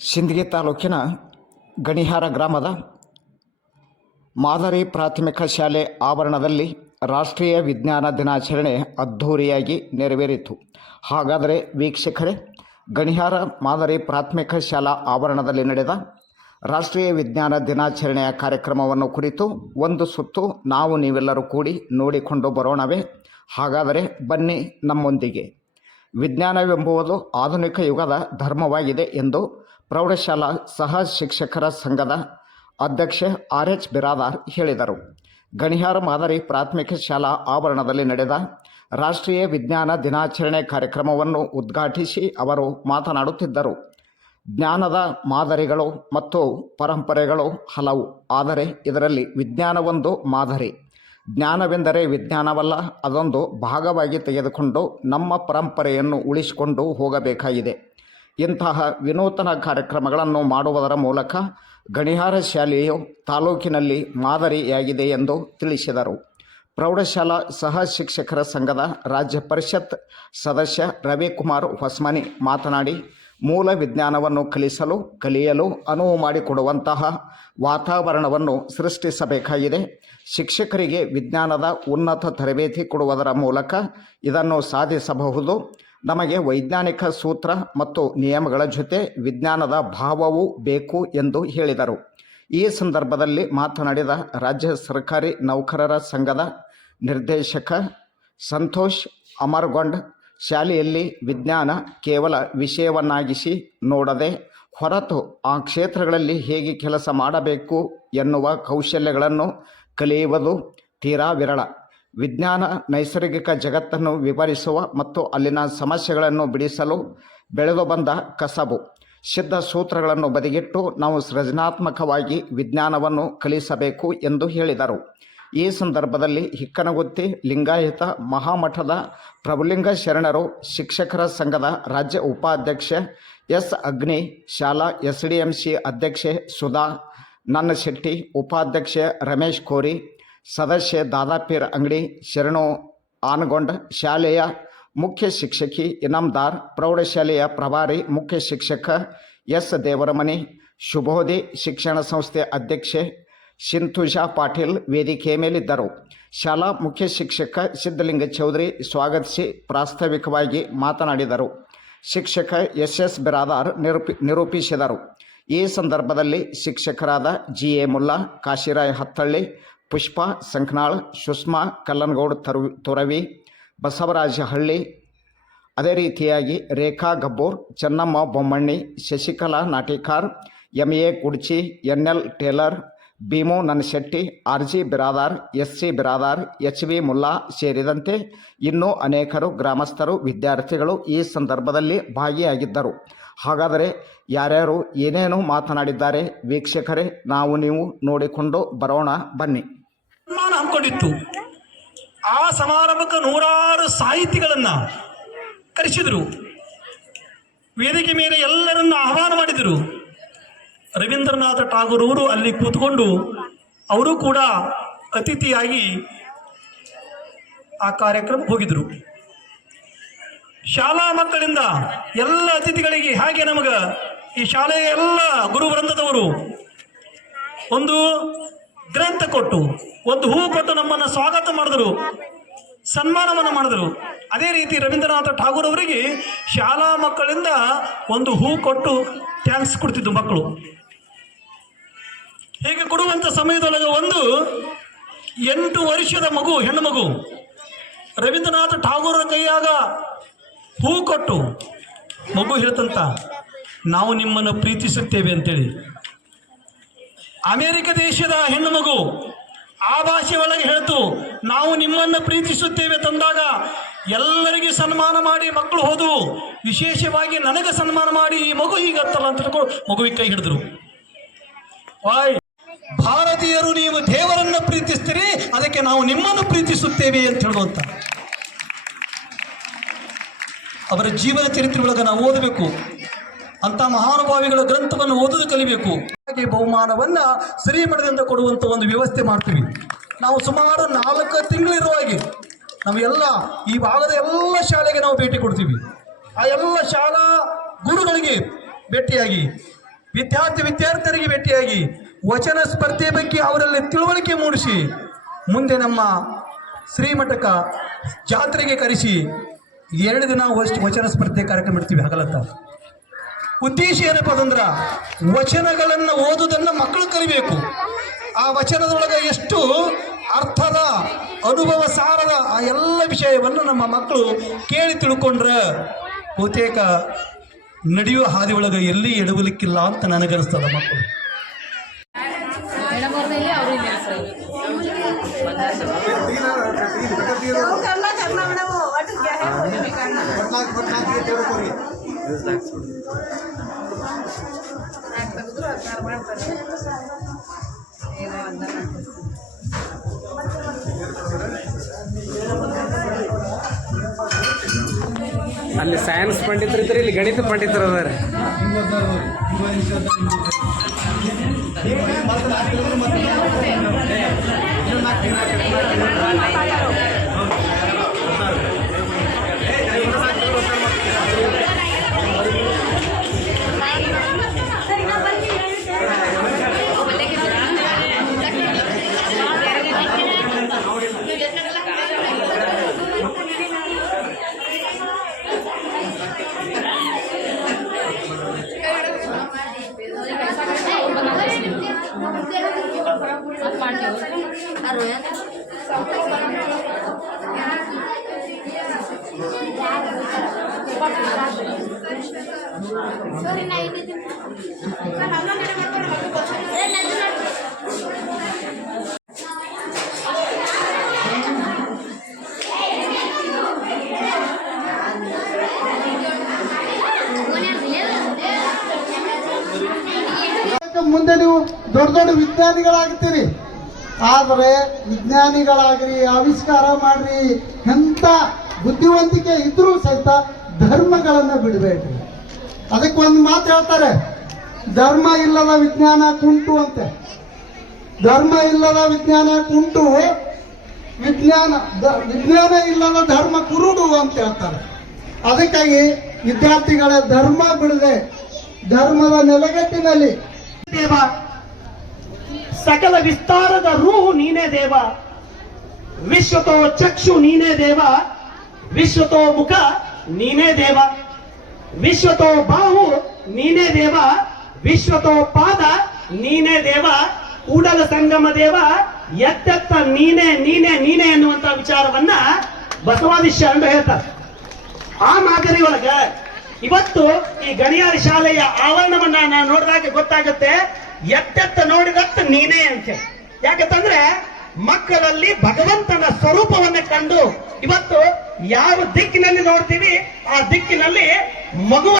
ಸಿಂದಗಿ ತಾಲೂಕಿನ ಗಣಿಹಾರ ಗ್ರಾಮದ ಮಾದರಿ ಪ್ರಾಥಮಿಕ ಶಾಲೆ ಆವರಣದಲ್ಲಿ ರಾಷ್ಟ್ರೀಯ ವಿಜ್ಞಾನ ದಿನಾಚರಣೆ ಅದ್ಧೂರಿಯಾಗಿ ನೆರವೇರಿತು. ಹಾಗಾದರೆ ವೀಕ್ಷಕರೇ, ಗಣಿಹಾರ ಮಾದರಿ ಪ್ರಾಥಮಿಕ ಶಾಲಾ ಆವರಣದಲ್ಲಿ ನಡೆದ ರಾಷ್ಟ್ರೀಯ ವಿಜ್ಞಾನ ದಿನಾಚರಣೆಯ ಕಾರ್ಯಕ್ರಮವನ್ನು ಕುರಿತು ಒಂದು ಸುತ್ತು ನಾವು ನೀವೆಲ್ಲರೂ ಕೂಡಿ ನೋಡಿಕೊಂಡು ಬರೋಣವೇ. ಹಾಗಾದರೆ ಬನ್ನಿ ನಮ್ಮೊಂದಿಗೆ. ವಿಜ್ಞಾನವೆಂಬುವುದು ಆಧುನಿಕ ಯುಗದ ಧರ್ಮವಾಗಿದೆ ಎಂದು ಪ್ರೌಢಶಾಲಾ ಸಹ ಶಿಕ್ಷಕರ ಸಂಘದ ಅಧ್ಯಕ್ಷೆ ಆರ್ ಎಚ್ ಬಿರಾದಾರ್ ಹೇಳಿದರು. ಗಣಿಹಾರ ಮಾದರಿ ಪ್ರಾಥಮಿಕ ಶಾಲಾ ಆವರಣದಲ್ಲಿ ನಡೆದ ರಾಷ್ಟ್ರೀಯ ವಿಜ್ಞಾನ ದಿನಾಚರಣೆ ಕಾರ್ಯಕ್ರಮವನ್ನು ಉದ್ಘಾಟಿಸಿ ಅವರು ಮಾತನಾಡುತ್ತಿದ್ದರು. ಜ್ಞಾನದ ಮಾದರಿಗಳು ಮತ್ತು ಪರಂಪರೆಗಳು ಹಲವು, ಆದರೆ ಇದರಲ್ಲಿ ವಿಜ್ಞಾನವೊಂದು ಮಾದರಿ. ಜ್ಞಾನವೆಂದರೆ ವಿಜ್ಞಾನವಲ್ಲ, ಅದೊಂದು ಭಾಗವಾಗಿ ತೆಗೆದುಕೊಂಡು ನಮ್ಮ ಪರಂಪರೆಯನ್ನು ಉಳಿಸಿಕೊಂಡು ಹೋಗಬೇಕಾಗಿದೆ. ಇಂತಹ ವಿನೂತನ ಕಾರ್ಯಕ್ರಮಗಳನ್ನು ಮಾಡುವುದರ ಮೂಲಕ ಗಣಿಹಾರ ಶಾಲೆಯು ತಾಲೂಕಿನಲ್ಲಿ ಮಾದರಿಯಾಗಿದೆ ಎಂದು ತಿಳಿಸಿದರು. ಪ್ರೌಢಶಾಲಾ ಸಹ ಶಿಕ್ಷಕರ ಸಂಘದ ರಾಜ್ಯ ಪರಿಷತ್ ಸದಸ್ಯ ರವಿಕುಮಾರ್ ಹೊಸ್ಮನಿ ಮಾತನಾಡಿ, ಮೂಲ ವಿಜ್ಞಾನವನ್ನು ಕಲಿಸಲು, ಕಲಿಯಲು ಅನುವು ಮಾಡಿಕೊಡುವಂತಹ ವಾತಾವರಣವನ್ನು ಸೃಷ್ಟಿಸಬೇಕಾಗಿದೆ. ಶಿಕ್ಷಕರಿಗೆ ವಿಜ್ಞಾನದ ಉನ್ನತ ತರಬೇತಿ ಕೊಡುವುದರ ಮೂಲಕ ಇದನ್ನು ಸಾಧಿಸಬಹುದು. ನಮಗೆ ವೈಜ್ಞಾನಿಕ ಸೂತ್ರ ಮತ್ತು ನಿಯಮಗಳ ಜೊತೆ ವಿಜ್ಞಾನದ ಭಾವವೂ ಬೇಕು ಎಂದು ಹೇಳಿದರು. ಈ ಸಂದರ್ಭದಲ್ಲಿ ಮಾತನಾಡಿದ ರಾಜ್ಯ ಸರ್ಕಾರಿ ನೌಕರರ ಸಂಘದ ನಿರ್ದೇಶಕ ಸಂತೋಷ್ ಅಮರ್ಗೊಂಡ್, ಶಾಲೆಯಲ್ಲಿ ವಿಜ್ಞಾನ ಕೇವಲ ವಿಷಯವನ್ನಾಗಿಸಿ ನೋಡದೆ ಹೊರತು ಆ ಕ್ಷೇತ್ರಗಳಲ್ಲಿ ಹೇಗೆ ಕೆಲಸ ಮಾಡಬೇಕು ಎನ್ನುವ ಕೌಶಲ್ಯಗಳನ್ನು ಕಲಿಯುವುದು ತೀರಾ ವಿರಳ. ವಿಜ್ಞಾನ, ನೈಸರ್ಗಿಕ ಜಗತ್ತನ್ನು ವಿವರಿಸುವ ಮತ್ತು ಅಲ್ಲಿನ ಸಮಸ್ಯೆಗಳನ್ನು ಬಿಡಿಸಲು ಬೆಳೆದು ಬಂದ ಕಸಬು. ಸಿದ್ಧ ಸೂತ್ರಗಳನ್ನು ಬದಿಗಿಟ್ಟು ನಾವು ಸೃಜನಾತ್ಮಕವಾಗಿ ವಿಜ್ಞಾನವನ್ನು ಕಲಿಸಬೇಕು ಎಂದು ಹೇಳಿದರು. ಈ ಸಂದರ್ಭದಲ್ಲಿ ಹಿಕ್ಕನಗುತ್ತಿ, ಲಿಂಗಾಯತ, ಮಹಾಮಠದ ಪ್ರಭುಲಿಂಗ ಶರಣರು, ಶಿಕ್ಷಕರ ಸಂಘದ ರಾಜ್ಯ ಉಪಾಧ್ಯಕ್ಷ, ಎಸ್. ಅಗ್ನಿ, ಶಾಲಾ ಎಸ್ ಡಿ ಎಂ ಸಿ ಅಧ್ಯಕ್ಷೆ ಸುಧಾ, ನನ್ನ ಶೆಟ್ಟಿ, ಉಪಾಧ್ಯಕ್ಷೆ ರಮೇಶ್ ಕೋರಿ ಸದಸ್ಯೆ ದಾದಾಪೀರ್ ಅಂಗಡಿ, ಶರಣು ಆನಗೊಂಡ ಶಾಲೆಯ ಮುಖ್ಯ ಶಿಕ್ಷಕಿ ಇನಾಮ್ದಾರ್, ಪ್ರೌಢಶಾಲೆಯ ಪ್ರಭಾರಿ ಮುಖ್ಯ ಶಿಕ್ಷಕ ಎಸ್. ದೇವರಮನಿ ಶುಭೋದಿ ಶಿಕ್ಷಣ ಸಂಸ್ಥೆ ಅಧ್ಯಕ್ಷೆ ಸಿಂತುಷಾ ಪಾಟೀಲ್ ವೇದಿಕೆಯ ಮೇಲಿದ್ದರು. ಶಾಲಾ ಮುಖ್ಯ ಶಿಕ್ಷಕ ಸಿದ್ಧಲಿಂಗ ಚೌಧರಿ ಸ್ವಾಗತಿಸಿ ಪ್ರಾಸ್ತಾವಿಕವಾಗಿ ಮಾತನಾಡಿದರು. ಶಿಕ್ಷಕ ಎಸ್. ಎಸ್. ಬಿರಾದಾರ್ ನಿರೂಪಿ, ನಿರೂಪಿಸಿದರು. ಈ ಸಂದರ್ಭದಲ್ಲಿ ಶಿಕ್ಷಕರಾದ ಜಿ. ಎ. ಮುಲ್ಲಾ, ಕಾಶಿರಾಯ್ ಹತ್ತಳ್ಳಿ ಪುಷ್ಪ, ಸಂಕನಾಳ್, ಸುಷ್ಮಾ, ಕಲ್ಲನಗೌಡ ತರು, ತುರವಿ, ಬಸವರಾಜ ಹಳ್ಳಿ. ಅದೇ ರೀತಿಯಾಗಿ Rekha Gabbur, Chennamma Bommanni, Shashikala Natikar, M A Kudchi, N L Taylor, Bhimu Nanshetti, R G Biradar, S C Biradar, H V Mulla ಸೇರಿದಂತೆ ಇನ್ನೂ ಅನೇಕರು ಗ್ರಾಮಸ್ಥರು, ವಿದ್ಯಾರ್ಥಿಗಳು ಈ ಸಂದರ್ಭದಲ್ಲಿ ಭಾಗಿಯಾಗಿದ್ದರು. ಹಾಗಾದರೆ ಯಾರ್ಯಾರು ಏನೇನು ಮಾತನಾಡಿದ್ದಾರೆ, ವೀಕ್ಷಕರೇ, ನಾವು ನೀವು ನೋಡಿಕೊಂಡು ಬರೋಣ ಬನ್ನಿ. ಸನ್ಮಾನ ಹಮ್ಮಿಕೊಂಡಿತ್ತು ಆ ಸಮಾರಂಭಕ್ಕೆ ನೂರಾರು ಸಾಹಿತಿಗಳನ್ನು ಕರೆಸಿದರು. ವೇದಿಕೆ ಮೇಲೆ ಎಲ್ಲರನ್ನ ಆಹ್ವಾನ ಮಾಡಿದರು. ರವೀಂದ್ರನಾಥ ಟಾಗೂರ್ ಅವರು ಅಲ್ಲಿ ಕೂತ್ಕೊಂಡು ಅವರು ಕೂಡ ಅತಿಥಿಯಾಗಿ ಆ ಕಾರ್ಯಕ್ರಮಕ್ಕೆ ಹೋಗಿದ್ರು. ಶಾಲಾ ಮಕ್ಕಳಿಂದ ಎಲ್ಲ ಅತಿಥಿಗಳಿಗೆ ಹಾಗೆ ನಮಗೆ ಈ ಶಾಲೆಯ ಎಲ್ಲ ಗುರು ವೃಂದದವರು ಒಂದು ಗ್ರಂಥ ಕೊಟ್ಟು ಒಂದು ಹೂ ಕೊಟ್ಟು ನಮ್ಮನ್ನು ಸ್ವಾಗತ ಮಾಡಿದರು, ಸನ್ಮಾನವನ್ನು ಮಾಡಿದರು. ಅದೇ ರೀತಿ ರವೀಂದ್ರನಾಥ ಠಾಗೂರ್ ಅವರಿಗೆ ಶಾಲಾ ಮಕ್ಕಳಿಂದ ಒಂದು ಹೂ ಕೊಟ್ಟು ಥ್ಯಾಂಕ್ಸ್ ಕೊಡ್ತಿದ್ದು ಮಕ್ಕಳು. ಹೀಗೆ ಕೊಡುವಂಥ ಸಮಯದೊಳಗೆ ಒಂದು ಎಂಟು ವರ್ಷದ ಮಗು, ಹೆಣ್ಣು ಮಗು, ರವೀಂದ್ರನಾಥ ಠಾಗೂರರ ಕೈಯಾಗ ಹೂ ಕೊಟ್ಟು ಮಗು ಹೇಳ್ತಂತ ನಾವು ನಿಮ್ಮನ್ನು ಪ್ರೀತಿಸುತ್ತೇವೆ ಅಂತೇಳಿ ಅಮೆರಿಕ ದೇಶದ ಹೆಣ್ಣು ಮಗು ಆ ಭಾಷೆ ಒಳಗೆ ಹೇಳ್ತು, ನಾವು ನಿಮ್ಮನ್ನು ಪ್ರೀತಿಸುತ್ತೇವೆ ತಂದಾಗ ಎಲ್ಲರಿಗೂ ಸನ್ಮಾನ ಮಾಡಿ ಮಕ್ಕಳು ಹೋದವು ವಿಶೇಷವಾಗಿ ನನಗೆ ಸನ್ಮಾನ ಮಾಡಿ ಈ ಮಗು ಹೀಗತ್ತಲ್ಲ ಅಂತ ತಿಳ್ಕೊಂಡು ಮಗುವಿಗೆ ಕೈ ಹಿಡಿದ್ರು. ವಾಯ್. ಭಾರತೀಯರು, ನೀವು ದೇವರನ್ನ ಪ್ರೀತಿಸ್ತೀರಿ, ಅದಕ್ಕೆ ನಾವು ನಿಮ್ಮನ್ನು ಪ್ರೀತಿಸುತ್ತೇವೆ ಅಂತ ಹೇಳುವಂತ. ಅವರ ಜೀವನ ಚರಿತ್ರೆ ಒಳಗೆ ನಾವು ಓದಬೇಕು. ಅಂತ ಮಹಾನುಭಾವಿಗಳ ಗ್ರಂಥವನ್ನು ಓದೋದು ಕಲಿಬೇಕು. ಹಾಗೆ ಬಹುಮಾನವನ್ನ ಶ್ರೀಮಠದಿಂದ ಕೊಡುವಂತ ಒಂದು ವ್ಯವಸ್ಥೆ ಮಾಡ್ತೀವಿ. ನಾವು ಸುಮಾರು ನಾಲ್ಕು ತಿಂಗಳಿರುವಾಗೆ ನಾವೆಲ್ಲ ಈ ಭಾಗದ ಎಲ್ಲ ಶಾಲೆಗೆ ನಾವು ಭೇಟಿ ಕೊಡ್ತೀವಿ. ಆ ಎಲ್ಲ ಶಾಲಾ ಗುರುಗಳಿಗೆ ಭೇಟಿಯಾಗಿ, ವಿದ್ಯಾರ್ಥಿ ವಿದ್ಯಾರ್ಥಿಯರಿಗೆ ಭೇಟಿಯಾಗಿ ವಚನ ಸ್ಪರ್ಧೆ ಬಗ್ಗೆ ಅವರಲ್ಲಿ ತಿಳುವಳಿಕೆ ಮೂಡಿಸಿ ಮುಂದೆ ನಮ್ಮ ಶ್ರೀಮಠಕ ಜಾತ್ರೆಗೆ ಕರೆಸಿ ಎರಡು ದಿನ ವಚ- ವಚನ ಸ್ಪರ್ಧೆ ಕಾರ್ಯಕ್ರಮ ಇಡ್ತೀವಿ ಹಗಲತ್ತ. ಉದ್ದೇಶ ಏನಪ್ಪ ಅಂದ್ರೆ ವಚನಗಳನ್ನು ಓದುವುದನ್ನು ಮಕ್ಕಳು ಕಲಿಬೇಕು ಆ ವಚನದೊಳಗೆ ಎಷ್ಟು ಅರ್ಥದ ಅನುಭವ ಸಾರದ ಆ ಎಲ್ಲ ವಿಷಯವನ್ನು ನಮ್ಮ ಮಕ್ಕಳು ಕೇಳಿ ತಿಳ್ಕೊಂಡ್ರೆ ಬಹುತೇಕ ನಡೆಯುವ ಹಾದಿ ಒಳಗೆ ಎಲ್ಲಿ ಎಡವಲಿಕ್ಕಿಲ್ಲ ಅಂತ ನನಗನಿಸ್ತದ ಮಕ್ಕಳು ಅಲ್ಲಿ ಸೈನ್ಸ್ ಪಂಡಿತರು ಇದ್ರೆ ಇಲ್ಲಿ ಗಣಿತ ಪಂಡಿತರು ಅದಾರೆ ಮತ್ತೆ ಮುಂದೆ ನೀವು ದೊಡ್ಡ ದೊಡ್ಡ ವಿಜ್ಞಾನಿಗಳಾಗ್ತೀರಿ. ಆದರೆ ವಿಜ್ಞಾನಿಗಳಾಗ್ರಿ ಆವಿಷ್ಕಾರ ಮಾಡ್ರಿ ಎಂತ ಬುದ್ಧಿವಂತಿಕೆ ಇದ್ರೂ ಸಹಿತ ಧರ್ಮಗಳನ್ನ ಬಿಡಬೇಡ್ರಿ ಅದಕ್ಕೆ ಒಂದು ಮಾತು ಹೇಳ್ತಾರೆ, ಧರ್ಮ ಇಲ್ಲದ ವಿಜ್ಞಾನ ಕುಂಟು ಅಂತೆ. ಧರ್ಮ ಇಲ್ಲದ ವಿಜ್ಞಾನ ಕುಂಟು, ವಿಜ್ಞಾನ ವಿಜ್ಞಾನ ಇಲ್ಲದ ಧರ್ಮ ಕುರುಡು ಅಂತ ಹೇಳ್ತಾರೆ. ಅದಕ್ಕಾಗಿ ವಿದ್ಯಾರ್ಥಿಗಳ ಧರ್ಮ ಬಿಡದೆ, ಧರ್ಮದ ನೆಲೆಗಟ್ಟಿನಲ್ಲಿ. ದೇವ, ಸಕಲ ವಿಸ್ತಾರದ ರೂಹು ನೀನೇ ದೇವ. ವಿಶ್ವತೋ ಚಕ್ಷು ನೀನೇ ದೇವ. ವಿಶ್ವತೋ ಮುಖ ನೀನೇ ದೇವ, ವಿಶ್ವತೋ ಬಾಹು, ನೀನೇ ದೇವ, ವಿಶ್ವತೋ ಪಾದ, ನೀನೇ ದೇವ, ಕೂಡಲ ಸಂಗಮ ದೇವ, ಎತ್ತೆತ್ತ ನೀನೇ ನೀನೇ ನೀನೇ ಎನ್ನುವಂತ ವಿಚಾರವನ್ನ ಬಸವಾದಿ ಶರಣರು ಹೇಳ್ತಾರೆ. ಆ ಮಾದರಿ ಒಳಗ ಇವತ್ತು ಈ ಗಣಿಯಾರಿ ಶಾಲೆಯ ಆವರಣವನ್ನ ನಾನು ನೋಡಿದಾಗ ಗೊತ್ತಾಗುತ್ತೆ, ಎತ್ತೆತ್ತ ನೋಡಿದತ್ತ ನೀನೇ ಅಂತ. ಯಾಕಂತಂದ್ರೆ ಮಕ್ಕಳಲ್ಲಿ ಭಗವಂತನ ಸ್ವರೂಪವನ್ನ ಕಂಡು ಇವತ್ತು ಯಾವ ದಿಕ್ಕಿನಲ್ಲಿ ನೋಡ್ತೀವಿ ಆ ದಿಕ್ಕಿನಲ್ಲಿ ಮಗು